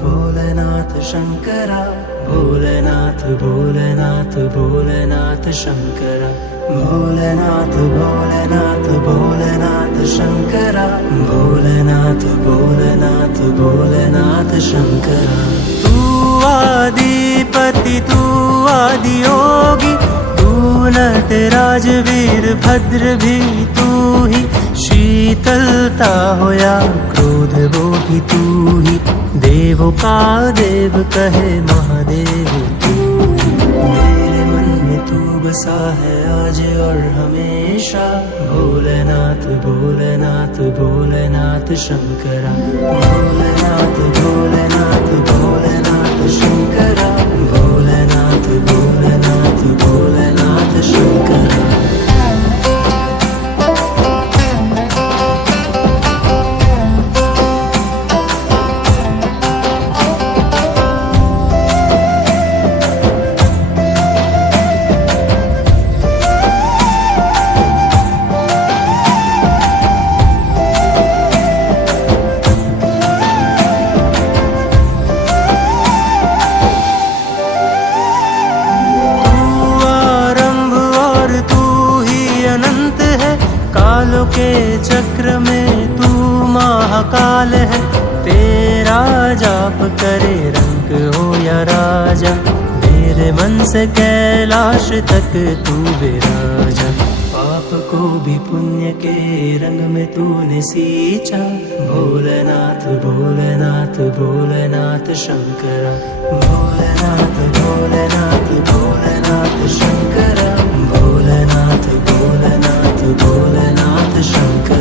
भोलेनाथ शंकरा, भोलेनाथ भोलेनाथ भोलेनाथ शंकरा, भोलेनाथ भोलेनाथ भोलेनाथ शंकरा, भोलेनाथ भोलेनाथ भोलेनाथ शंकरा। तू आदिपति तू आदि योगी, तू नटराज वीर भद्र भी तू ही, शीतलता हो या क्रोध वो भी तू ही, देवों का देव कहे महादेव तू ही। मेरे मन में तू बसा है आज और हमेशा, भोलेनाथ भोलेनाथ भोलेनाथ शंकरा, भोलेनाथ भोलेनाथ भोलेनाथ शंकरा, भोलेनाथ भोलेनाथ भोलेनाथ शंकरा। कालों के चक्र में तू महाकाल है, तेरा जाप करे रंग हो या राजा, मेरे मन से कैलाश तक तू विराजा। पाप को भी पुण्य के रंग में तूने सींचा, भोलेनाथ भोलेनाथ भोलेनाथ शंकरा, भोलेनाथ भोलेनाथ भोलेनाथ शंकरा, भोलेनाथ भोलेनाथ भोलेनाथ शंकरा।